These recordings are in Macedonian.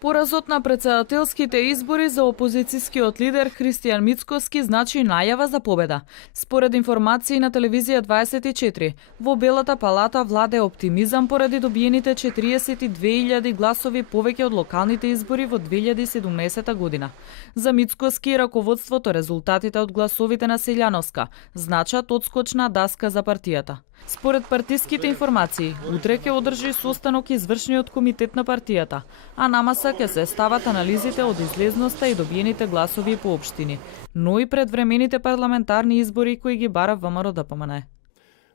Поразот на претседателските избори за опозицијскиот лидер Христијан Мицкоски значи најава за победа. Според информации на телевизија 24, во Белата палата владе оптимизам поради добиените 42.000 гласови повеќе од локалните избори во 2017 година. За Мицкоски и раководството резултатите од гласовите на Селјановска значат одскочна даска за партијата. Според партиските информации, утре ќе одржи состанок извршниот комитет на партијата, а на маса ќе се стават анализите од излезноста и добиените гласови по општини, но и предвремените парламентарни избори кои ги бара ВМРО-ДПМН.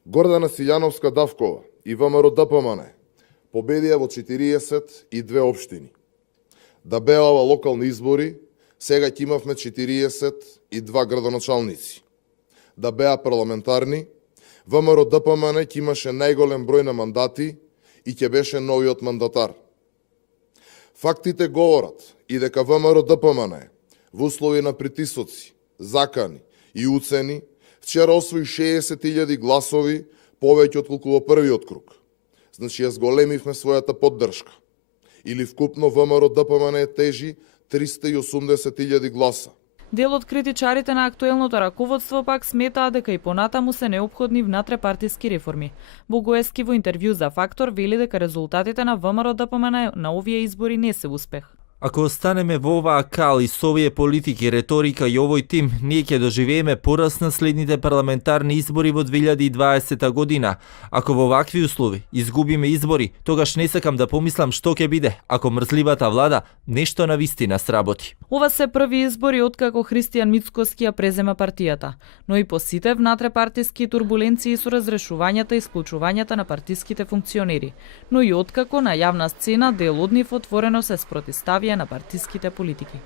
Гордана Силјановска-Давкова и ВМРО-ДПМН победија во 42 општини. Да беа ова локални избори, сега ќе имавме 42 градоначалници. Да беа парламентарни, ВМРО-ДПМН ќе имаше најголем број на мандати и ќе беше новиот мандатар. Фактите говорат и дека ВМРО-ДПМН во услови на притисоци, закани и уцени вчера освои 60.000 гласови повеќе отколку во првиот круг. Значи ја зголемивме својата поддршка. Или вкупно ВМРО-ДПМН тежи 380.000 гласа. Дел од критичарите на актуелното раководство пак сметаа дека и понатаму се неопходни внатрепартиски реформи. Богоевски во интервју за Фактор вели дека резултатите на ВМРО-ДПМН на овие избори не се успех. Ако останеме во оваа кал и со овие политики, реторика и овој тим, ние ќе доживееме пораз на следните парламентарни избори во 2020 година. Ако во вакви услови изгубиме избори, тогаш не сакам да помислам што ќе биде ако мрзливата влада нешто на вистина сработи. Ова се први избори откако Христијан Мицкоски ја презема партијата, но и по сите внатрепартиски турбуленции со разрешувањата и исклучувањата на партиските функционери, но и откако на јавна сцена дел од нив отворено се спротиставија на партиските политики.